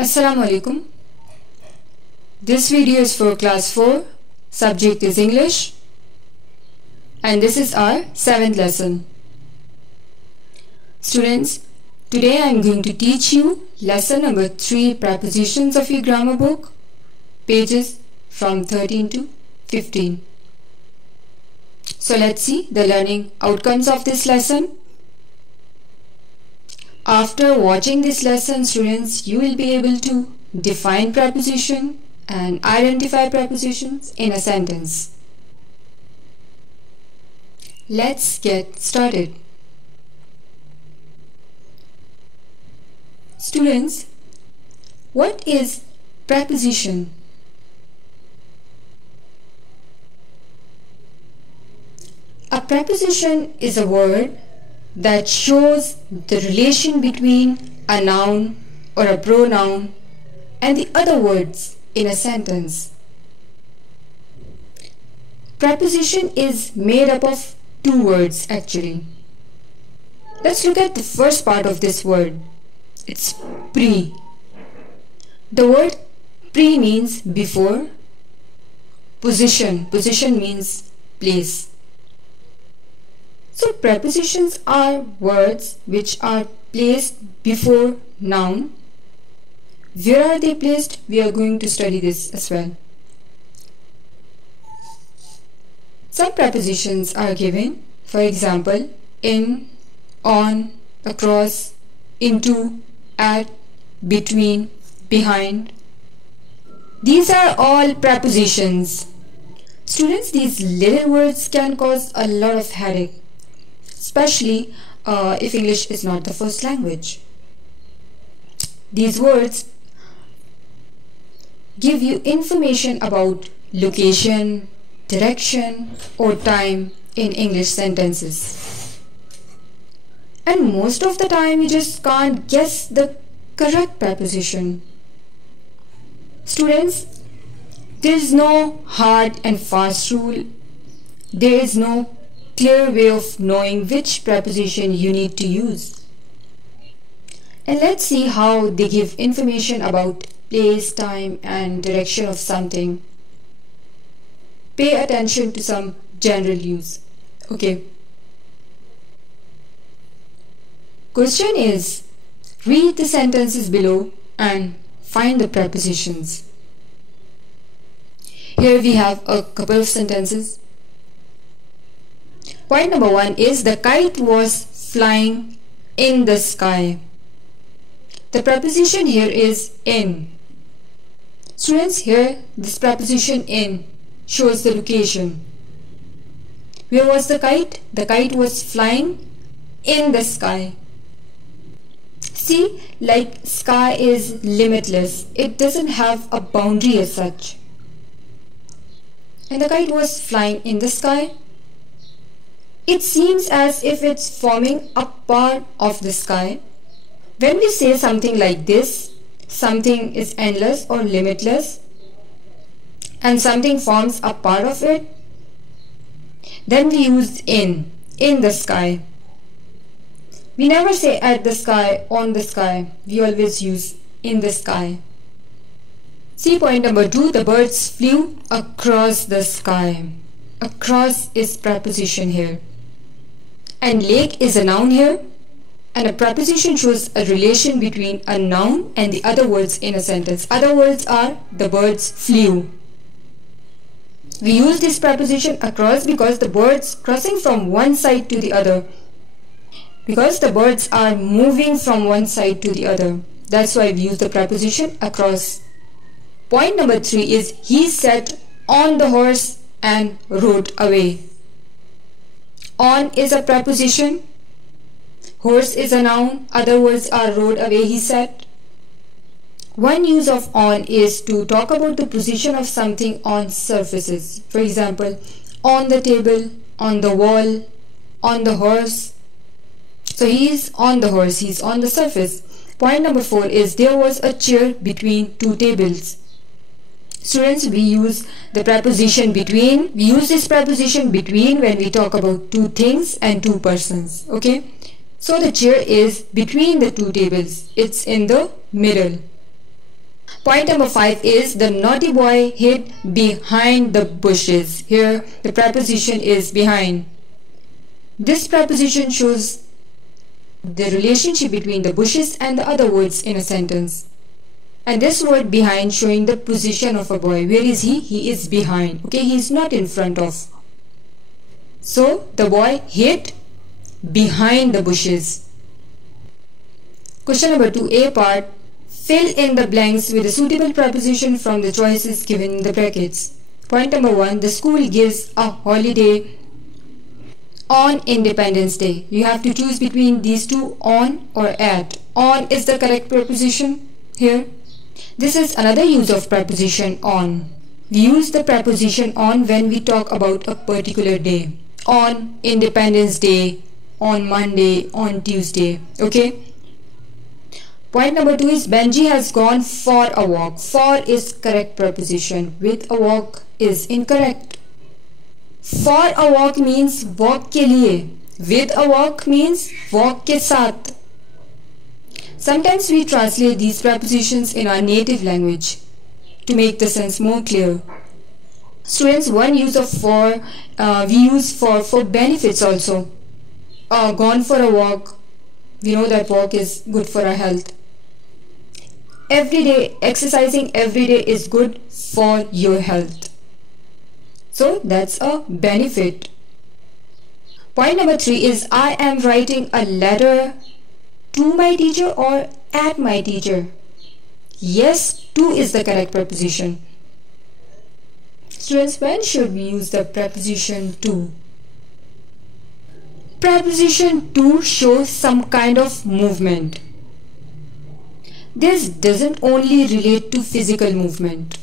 Assalamu alaikum. This video is for class 4, subject is English, and this is our 7th lesson. Students, today I am going to teach you lesson number 3, prepositions of your grammar book, pages from 13 to 15. So let's see the learning outcomes of this lesson. After watching this lesson, students, you will be able to define preposition and identify prepositions in a sentence. Let's get started. Students, what is preposition? A preposition is a word that shows the relation between a noun or a pronoun and the other words in a sentence. Preposition is made up of 2 words actually. Let's look at the first part of this word. It's pre. The word pre means before. Position. Position means place. So prepositions are words which are placed before noun. Where are they placed? We are going to study this as well. Some prepositions are given, for example, in, on, across, into, at, between, behind. These are all prepositions. Students, these little words can cause a lot of headache, especially if English is not the first language. These words give you information about location, direction, or time in English sentences. And most of the time you just can't guess the correct preposition. Students, there is no hard and fast rule. There is no clear way of knowing which preposition you need to use. And let's see how they give information about place, time, and direction of something. Pay attention to some general use. Okay. Question is, read the sentences below and find the prepositions. Here we have a couple of sentences. Point number 1 is the kite was flying in the sky. The preposition here is in. Students, here this preposition in shows the location. Where was the kite? The kite was flying in the sky. See, like sky is limitless. It doesn't have a boundary as such. And the kite was flying in the sky. It seems as if it's forming a part of the sky. When we say something like this, something is endless or limitless, and something forms a part of it, then we use in the sky. We never say at the sky, on the sky. We always use in the sky. See point number 2, the birds flew across the sky. Across is preposition here. And lake is a noun here. And a preposition shows a relation between a noun and the other words in a sentence. Other words are the birds flew. We use this preposition across because the birds crossing from one side to the other. Because the birds are moving from one side to the other. That's why we use the preposition across. Point number 3 is he sat on the horse and rode away. On is a preposition. Horse is a noun. Other words are rode away, he said. One use of on is to talk about the position of something on surfaces. For example, on the table, on the wall, on the horse. So he is on the horse, he is on the surface. Point number 4 is there was a chair between 2 tables. Students, we use the preposition between. We use this preposition between when we talk about 2 things and 2 persons. Okay. So the chair is between the 2 tables. It's in the middle. Point number 5 is the naughty boy hid behind the bushes. Here the preposition is behind. This preposition shows the relationship between the bushes and the other words in a sentence. And this word behind showing the position of a boy. Where is he? He is behind. Okay, he is not in front of. So the boy hid behind the bushes. Question number 2a part. Fill in the blanks with a suitable preposition from the choices given in the brackets. Point number 1. The school gives a holiday on Independence Day. You have to choose between these two, on or at. On is the correct preposition here. This is another use of preposition on. We use the preposition on when we talk about a particular day. On Independence Day, on Monday, on Tuesday. Okay. Point number 2 is Benji has gone for a walk. For is correct preposition. With a walk is incorrect. For a walk means walk के लिए. With a walk means walk के साथ. Sometimes we translate these prepositions in our native language to make the sense more clear. Students, one use of for, we use for benefits also. Gone for a walk. We know that walk is good for our health. Every day, exercising every day is good for your health. So that's a benefit. Point number 3 is I am writing a letter to my teacher or at my teacher. Yes, to is the correct preposition. Students, when should we use the preposition to? Preposition to shows some kind of movement. This doesn't only relate to physical movement.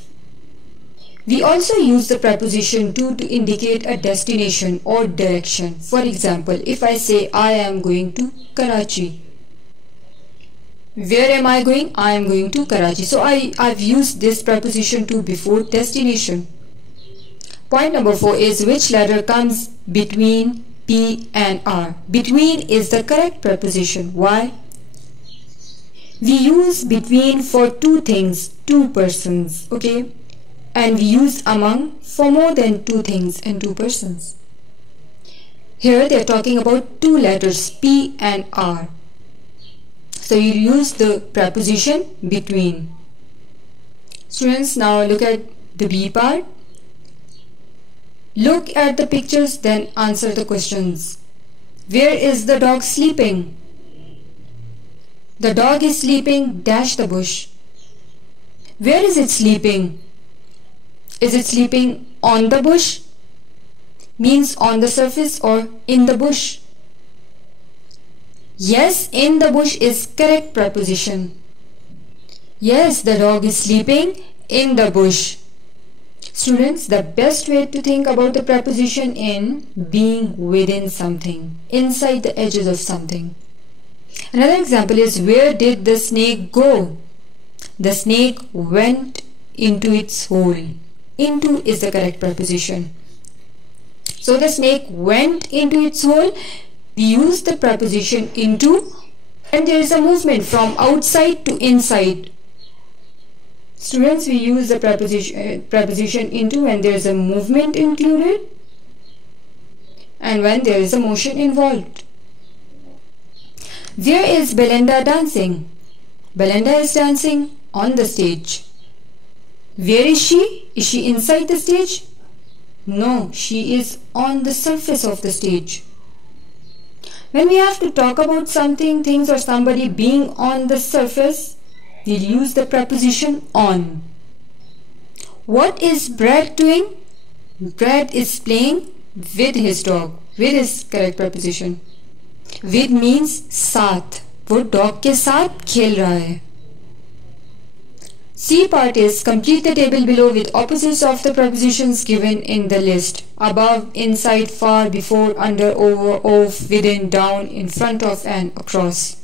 We also use the preposition to indicate a destination or direction. For example, if I say I am going to Karachi. Where am I going? I am going to Karachi. So I've used this preposition to before destination. Point number 4 is which letter comes between P and R. Between is the correct preposition. Why? We use between for two things, two persons, okay? And we use among for more than two things and two persons. Here they are talking about two letters, P and R. So you use the preposition between. Students, now look at the B part. Look at the pictures, then answer the questions. Where is the dog sleeping? The dog is sleeping dash the bush. Where is it sleeping? Is it sleeping on the bush? Means on the surface or in the bush? Yes, in the bush is correct preposition. Yes, the dog is sleeping in the bush. Students, the best way to think about the preposition in being within something, inside the edges of something. Another example is where did the snake go? The snake went into its hole. Into is the correct preposition. So the snake went into its hole. We use the preposition into and there is a movement from outside to inside. Students, we use the preposition into when there is a movement included and when there is a motion involved. Where is Belinda dancing? Belinda is dancing on the stage. Where is she? Is she inside the stage? No, she is on the surface of the stage. When we have to talk about something, things or somebody being on the surface, we'll use the preposition on. What is Brad doing? Brad is playing with his dog. With is correct preposition. With means साथ. वो dog के साथ खेल रहा है. C part is complete the table below with opposites of the prepositions given in the list. Above, inside, far, before, under, over, off, within, down, in front of and across.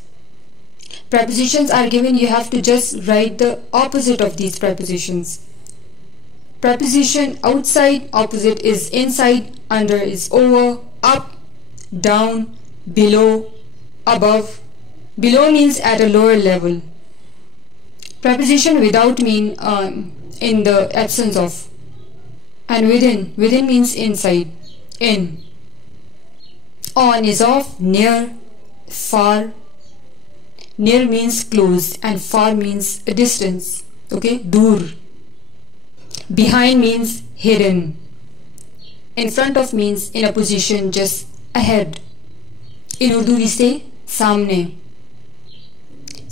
Prepositions are given, you have to just write the opposite of these prepositions. Preposition outside, opposite is inside, under is over, up, down, below, above. Below means at a lower level. Preposition without mean in the absence of. And within. Within means inside. In. On is of. Near. Far. Near means close and far means a distance. Okay. Dur. Behind means hidden. In front of means in a position just ahead. In Urdu we say samne.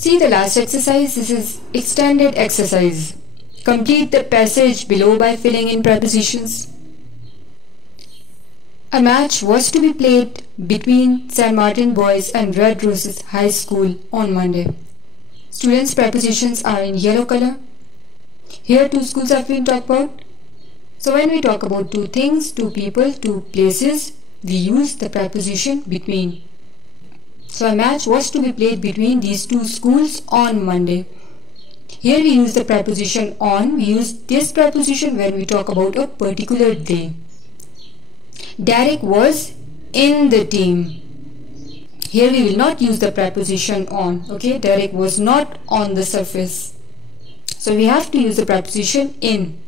See the last exercise. This is extended exercise. Complete the passage below by filling in prepositions. A match was to be played between St. Martin Boys and Red Roses High School on Monday. Students' prepositions are in yellow color. Here two schools have been talked about. So when we talk about two things, two people, two places, we use the preposition between. So a match was to be played between these two schools on Monday. Here we use the preposition on. We use this preposition when we talk about a particular day. Derek was in the team. Here we will not use the preposition on. Okay, Derek was not on the surface. So we have to use the preposition in.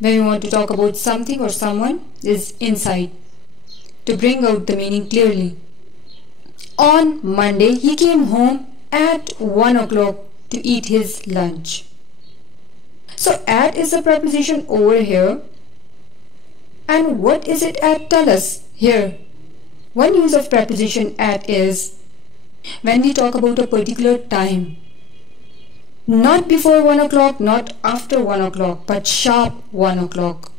When we want to talk about something or someone, is inside, to bring out the meaning clearly. On Monday, he came home at 1 o'clock to eat his lunch. So at is the preposition over here. And what is it at? Tell us here. One use of preposition at is when we talk about a particular time. Not before 1 o'clock, not after 1 o'clock, but sharp 1 o'clock.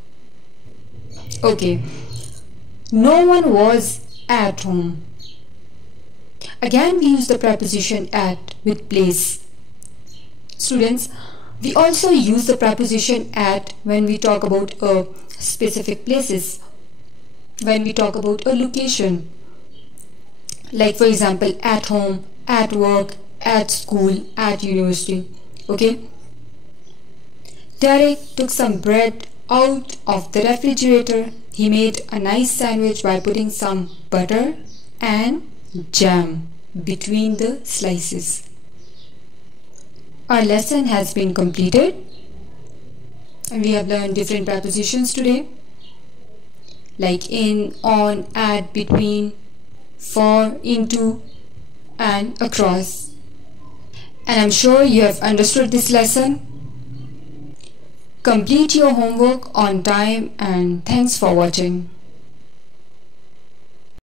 Okay. No one was at home. Again we use the preposition at with place. Students, we also use the preposition at when we talk about a specific places. When we talk about a location. Like for example, at home, at work, at school, at university. Okay. Derek took some bread out of the refrigerator. He made a nice sandwich by putting some butter and jam between the slices. Our lesson has been completed and we have learned different prepositions today, like in, on, at, between, for, into, and across. And I'm sure you have understood this lesson. Complete your homework on time and thanks for watching.